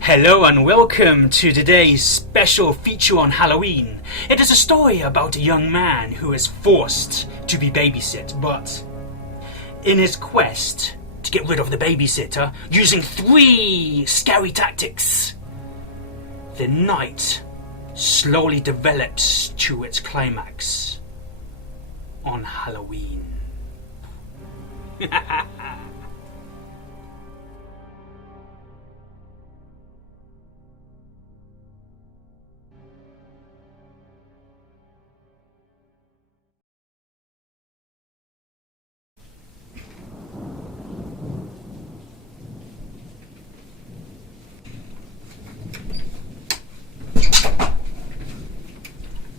Hello and welcome to today's special feature on Halloween. It is a story about a young man who is forced to be babysit, but in his quest to get rid of the babysitter using 3 scary tactics, the night slowly develops to its climax on Halloween.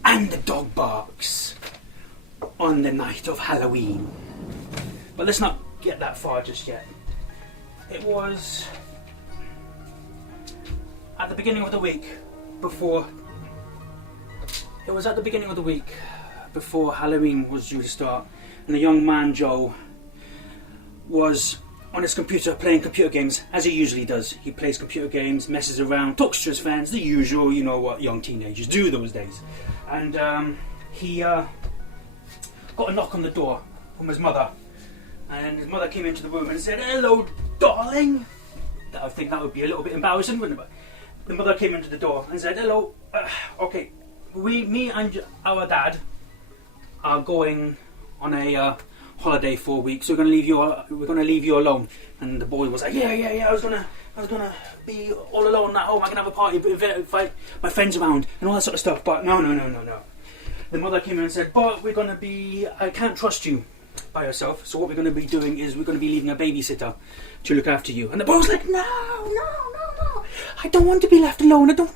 And the dog barks on the night of Halloween. But let's not get that far just yet. It was at the beginning of the week before Halloween was due to start, and the young man Joe was on his computer playing computer games, as he usually does. He plays computer games, messes around, talks to his friends, the usual, you know what young teenagers do those days. And he got a knock on the door from his mother, and his mother came into the room and said, "Hello, darling." I think that would be a little bit embarrassing, wouldn't it? But the mother came into the door and said, "Hello, okay, me and our dad are going on a holiday for a week, so we're going to leave you alone." And the boy was like, yeah, I was gonna be all alone at home. I can have a party, but invite my friends around and all that sort of stuff. But no. The mother came in and said, "But I can't trust you by yourself. So what we're going to be doing is we're going to be leaving a babysitter to look after you." And the boy was like, "No. I don't want to be left alone. I don't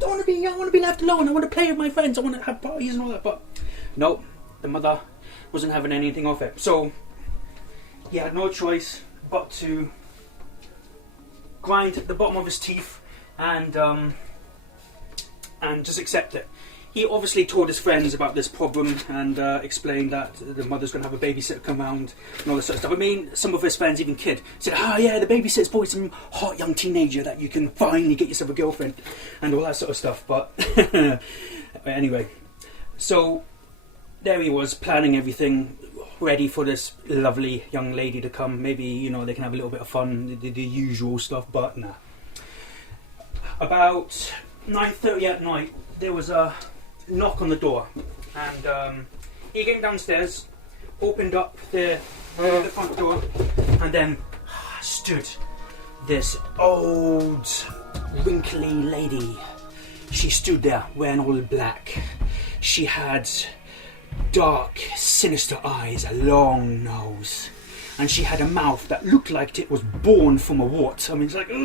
want to be left alone. I want to play with my friends. I want to have parties and all that." But no, the mother wasn't having anything of it. So he had no choice but to grind the bottom of his teeth and just accept it. He obviously told his friends about this problem and explained that the mother's going to have a babysitter come round and all this sort of stuff. I mean, some of his friends, even kid, said, yeah, the babysitter's probably some hot young teenager that you can finally get yourself a girlfriend and all that sort of stuff. But anyway, so there he was, planning everything, ready for this lovely young lady to come. Maybe, they can have a little bit of fun, the usual stuff, but nah. About 9:30 at night, there was a knock on the door, and he came downstairs, opened up the front door, and then stood this old, wrinkly lady. She stood there wearing all black. She had dark, sinister eyes, a long nose, and she had a mouth that looked like it was born from a wart. I mean, it's like, oh,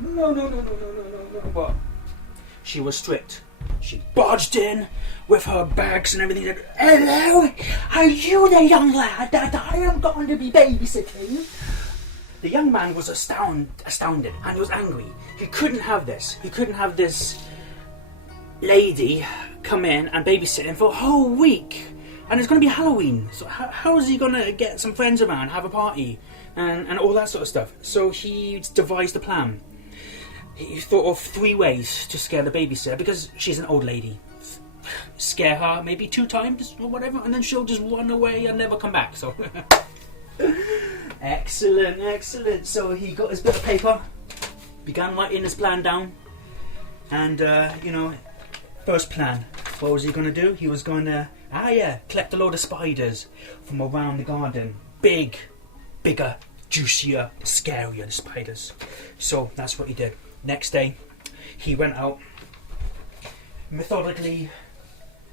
no. But she was strict. She barged in with her bags and everything. Said, "Hello, are you the young lad that I am going to be babysitting?" The young man was astounded, and he was angry. He couldn't have this. He couldn't have this lady come in and babysit him for a whole week, and it's going to be Halloween. So how is he going to get some friends around, have a party, and all that sort of stuff? So he devised a plan. He thought of 3 ways to scare the babysitter, because she's an old lady. Scare her maybe 2 times or whatever, and then she'll just run away and never come back. So excellent. So he got his bit of paper, began writing his plan down, and first plan, what was he going to do? He was going to collect a load of spiders from around the garden. Bigger, juicier, scarier the spiders. So that's what he did. Next day, he went out, methodically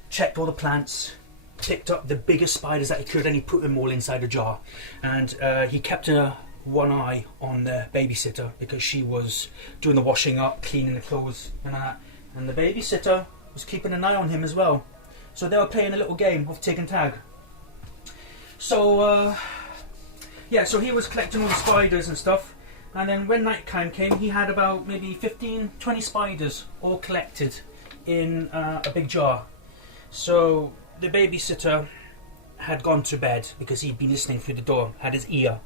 checked all the plants, picked up the biggest spiders that he could, and he put them all inside a jar. And he kept one eye on the babysitter, because she was doing the washing up, cleaning the clothes and that. And the babysitter was keeping an eye on him as well. So they were playing a little game of tig and tag. So so he was collecting all the spiders and stuff. And then when night time came, he had about maybe 15-20 spiders all collected in a big jar. So the babysitter had gone to bed because he'd been listening through the door, had his ear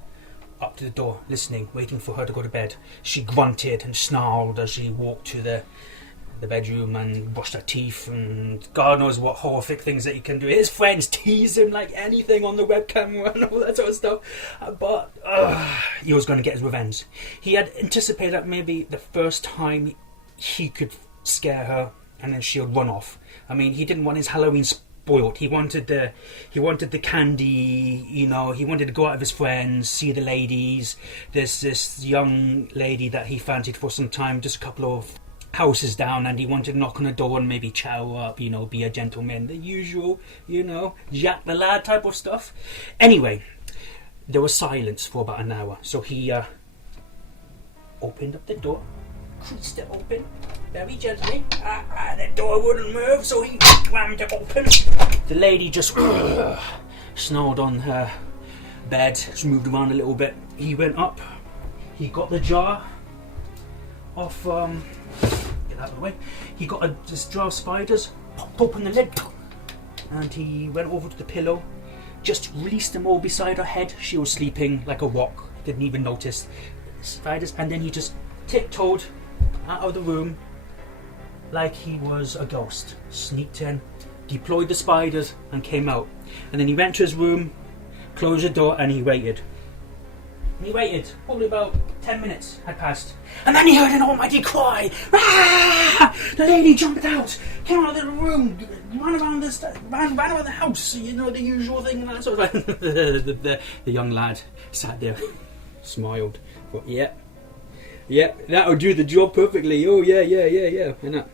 up to the door, listening, waiting for her to go to bed. She grunted and snarled as she walked to the bedroom and brushed her teeth, and God knows what horrific things that he can do. His friends tease him like anything on the web camera and all that sort of stuff. But he was going to get his revenge. He had anticipated that maybe the first time he could scare her and then she'll run off. I mean, he didn't want his Halloween spoiled. He wanted the candy, you know. He wanted to go out with his friends, see the ladies. There's this young lady that he fancied for some time, just a couple of houses down, and he wanted to knock on the door and maybe chow her up, you know, be a gentleman, the usual, you know, Jack the Lad type of stuff. Anyway, there was silence for about an hour, so he opened up the door, creased it open very gently. The door wouldn't move, so he slammed it open. The lady just snored on her bed, just moved around a little bit. He went up, he got the jar off, get out of the way. He got this jar of spiders, popped open the lid, and he went over to the pillow, just released them all beside her head. She was sleeping like a rock, didn't even notice the spiders, and then he just tiptoed out of the room like he was a ghost, sneaked in, deployed the spiders, and came out. And then he went to his room, closed the door, and he waited. And he waited. Probably about 10 minutes had passed. And then he heard an almighty cry. "Ah!" The lady jumped out, came out of the room, ran around the house, you know, the usual thing and that sort of thing. The young lad sat there, smiled, thought, yeah, that'll do the job perfectly. Oh, yeah. And that.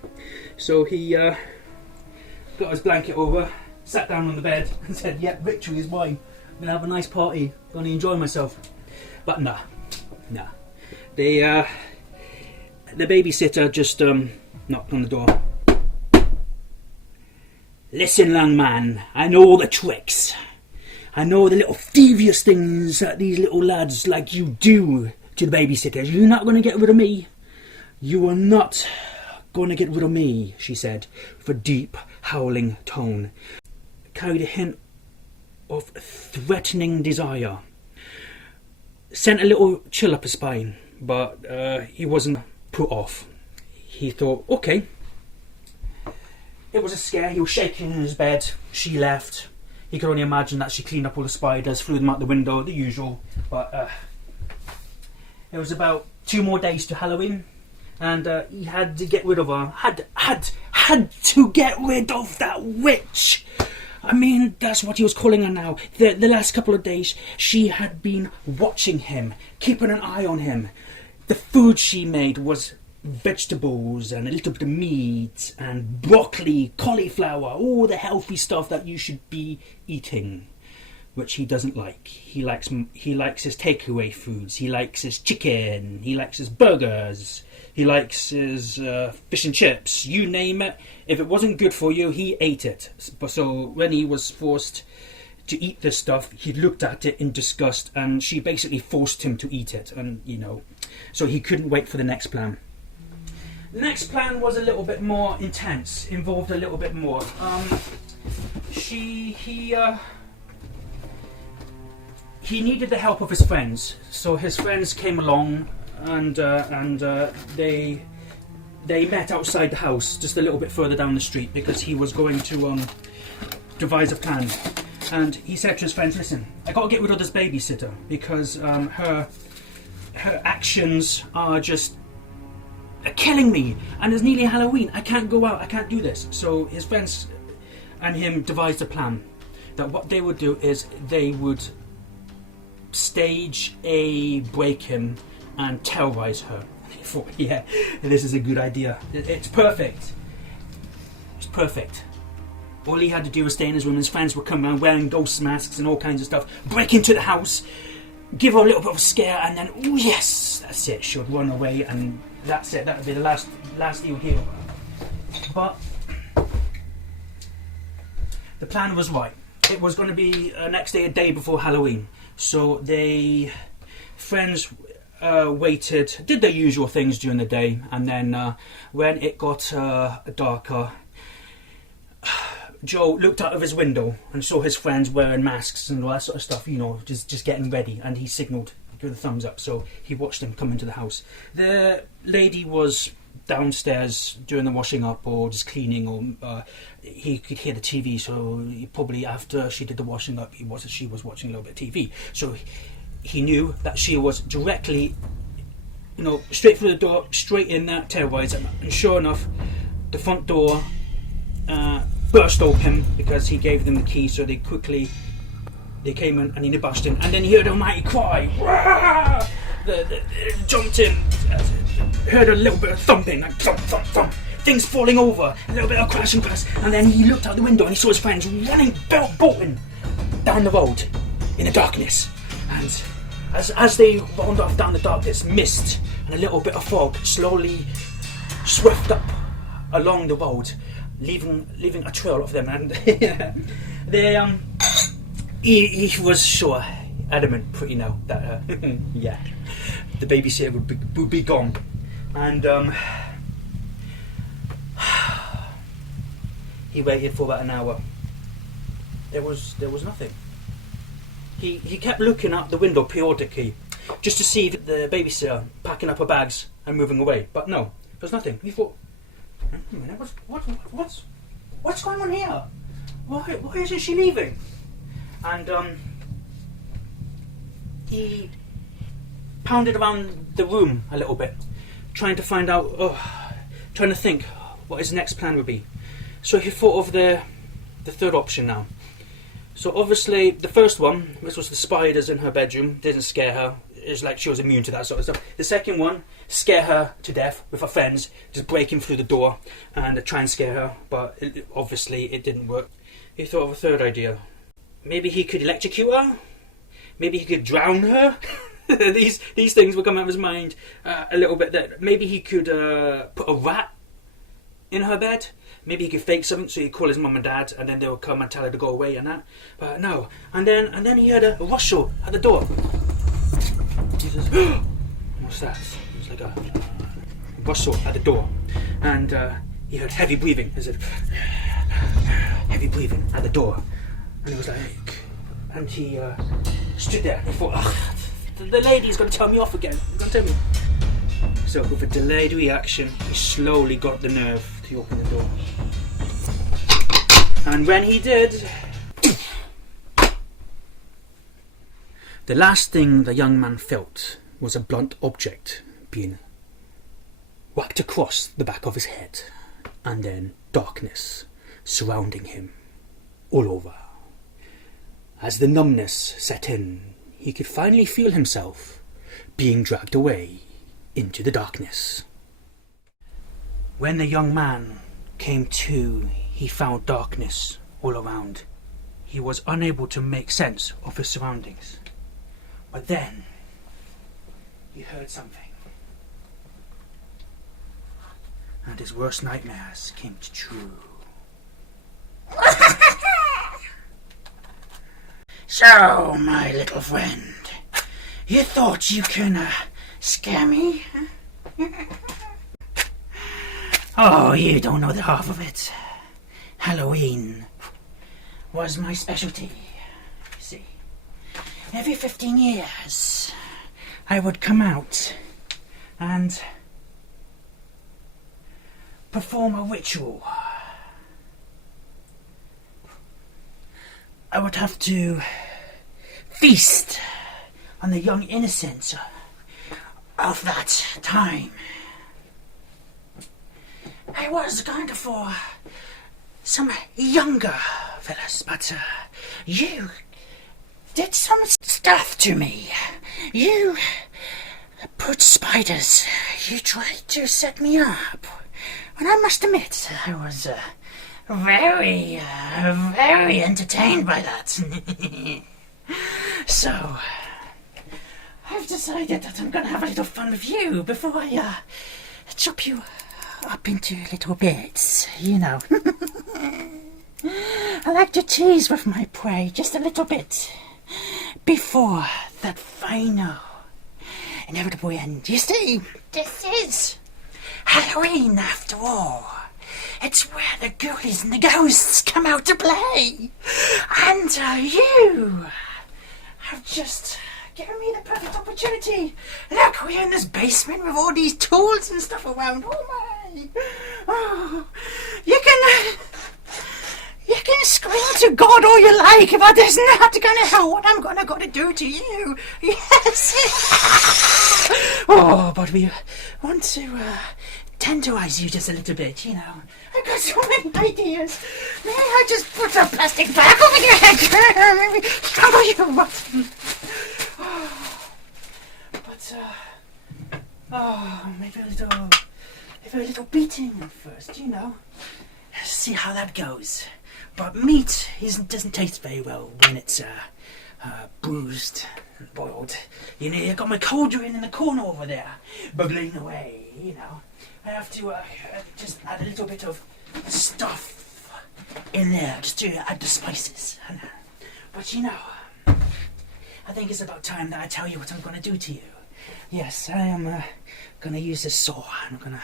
So he got his blanket over, sat down on the bed and said, yeah, victory is mine. I'm going to have a nice party. Going to enjoy myself. But nah. The babysitter just knocked on the door. Listen, young man, I know all the tricks. I know the little devious things that these little lads like you do to the babysitters. You're not going to get rid of me. You are not going to get rid of me, she said, with a deep, howling tone. Carried a hint of threatening desire. Sent a little chill up his spine, but he wasn't put off. He thought, okay. It was a scare. He was shaking in his bed. She left. He could only imagine that she cleaned up all the spiders, threw them out the window, the usual. But it was about 2 more days to Halloween, and he had to get rid of her. Had to get rid of that witch. I mean, that's what he was calling her now. The last couple of days, she had been watching him, keeping an eye on him. The food she made was vegetables and a little bit of meat and broccoli, cauliflower, all the healthy stuff that you should be eating, which he doesn't like. He likes his takeaway foods. He likes his chicken. He likes his burgers. He likes his fish and chips. You name it. If it wasn't good for you, he ate it. So when he was forced to eat this stuff, he looked at it in disgust, and she basically forced him to eat it. And you know, so he couldn't wait for the next plan. The next plan was a little bit more intense. Involved a little bit more. He needed the help of his friends, so his friends came along, and they met outside the house, just a little bit further down the street, because he was going to devise a plan. And he said to his friends, "Listen, I got to get rid of this babysitter because her actions are just killing me, and it's nearly Halloween. I can't go out. I can't do this." So his friends and him devised a plan that what they would do is they would stage a break-in and terrorize her. I thought, yeah, this is a good idea. It's perfect. It's perfect. All he had to do was stay in his room. His friends would come around wearing ghost masks and all kinds of stuff, break into the house, give her a little bit of a scare, and then, oh yes, that's it. She'll run away, and that's it. That would be the last he would hear of her. But the plan was right. It was going to be next day, a day before Halloween. So friends waited, did their usual things during the day, and then when it got darker, Joe looked out of his window and saw his friends wearing masks and all that sort of stuff, you know, just getting ready, and he signalled, give the thumbs up. So he watched him come into the house. The lady was downstairs doing the washing up or just cleaning, or he could hear the TV. So probably after she did the washing up, she was watching a little bit of TV. So he knew that she was directly, straight through the door, straight in that terrorised. And sure enough, the front door burst open because he gave them the key. So they came in and he busted in, and then he heard a mighty cry. Jumped in, heard a little bit of thumping, like thump, thump, thump. Things falling over, a little bit of crash and crash, and then he looked out the window and he saw his friends running, bolting down the road in the darkness. And as they rolled off down the darkness, mist and a little bit of fog slowly swept up along the road, leaving a trail of them. And he was sure, adamant, pretty now, that the babysitter would be gone. And he waited for about an hour. There was nothing. He kept looking out the window periodically, just to see the babysitter packing up her bags and moving away. But no, there was nothing. He thought, what's going on here? Why isn't she leaving? And he pounded around the room a little bit, trying to think what his next plan would be. So he thought of the third option now. So obviously the first one, which was the spiders in her bedroom, didn't scare her. It's like she was immune to that sort of stuff. The second one, scare her to death with her friends, just breaking through the door and try and scare her, but obviously it didn't work. He thought of a third idea. Maybe he could electrocute her. Maybe he could drown her. These things would come out of his mind a little bit. That maybe he could put a rat in her bed. Maybe he could fake something, so he'd call his mum and dad, and then they would come and tell her to go away and that. But no. And then he heard a rustle at the door. He says, "What's that?" It was like a rustle at the door, and he heard heavy breathing. He said, "Heavy breathing at the door," and it was like, and he stood there. He thought, the lady's going to tell me off again. She's going to tell me. So with a delayed reaction, he slowly got the nerve to open the door. And when he did, the last thing the young man felt was a blunt object being whacked across the back of his head, and then darkness surrounding him all over. As the numbness set in, he could finally feel himself being dragged away into the darkness. When the young man came to, he found darkness all around. He was unable to make sense of his surroundings. But then, he heard something. And his worst nightmares came true. So, my little friend, you thought you can scare me? Oh, you don't know the half of it. Halloween was my specialty. You see, every 15 years, I would come out and perform a ritual. I would have to feast on the young innocence of that time. I was going for some younger fellas, but you did some stuff to me. You put spiders. You tried to set me up. And I must admit, I was very entertained by that. So, I've decided that I'm going to have a little fun with you before I chop you up into little bits, you know. I like to tease with my prey just a little bit before that final inevitable end. You see, this is Halloween after all. It's where the ghoulies and the ghosts come out to play. And you have just given me the perfect opportunity. Look, we're in this basement with all these tools and stuff around. Oh my! Oh, you can scream to God all you like, but there's not gonna help what I'm gonna do to you. Yes. Oh, but we want to tenderize you just a little bit, you know. I got so many ideas. May I just put a plastic bag over your head? Maybe strangle you. Maybe a little beating first, you know. See how that goes. But meat doesn't taste very well when it's bruised and boiled. You know, I got my cauldron in the corner over there, bubbling away, you know. I have to just add a little bit of stuff in there just to add the spices. But you know, I think it's about time that I tell you what I'm going to do to you. Yes, I am going to use this saw and I'm going to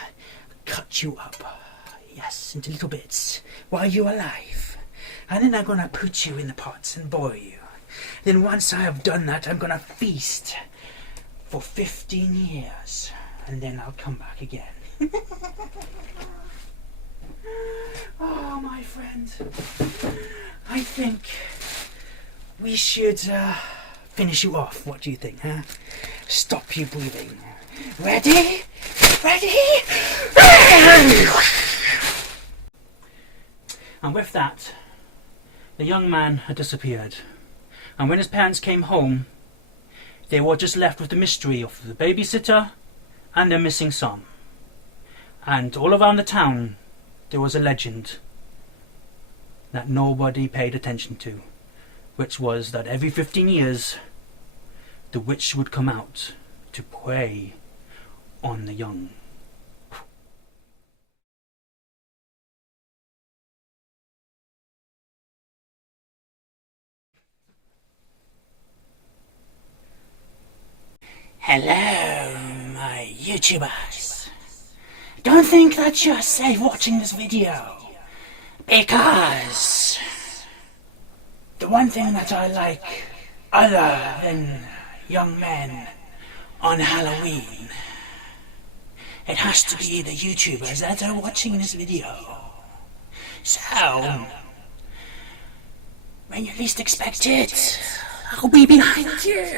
cut you up, yes, into little bits while you're alive. And then I'm going to put you in the pots and boil you. Then once I have done that, I'm going to feast for 15 years. And then I'll come back again. Oh, my friend. I think we should finish you off. What do you think, huh? Stop you breathing. Ready? Ready? And with that, the young man had disappeared. And when his parents came home, they were just left with the mystery of the babysitter and their missing son. And all around the town, there was a legend that nobody paid attention to, which was that every 15 years, the witch would come out to prey on the young. Hello, my YouTubers. Don't think that you're safe watching this video, because the one thing that I like other than young men on Halloween, it has to be the YouTubers that are watching this video. So, when you least expect it, I'll be behind you.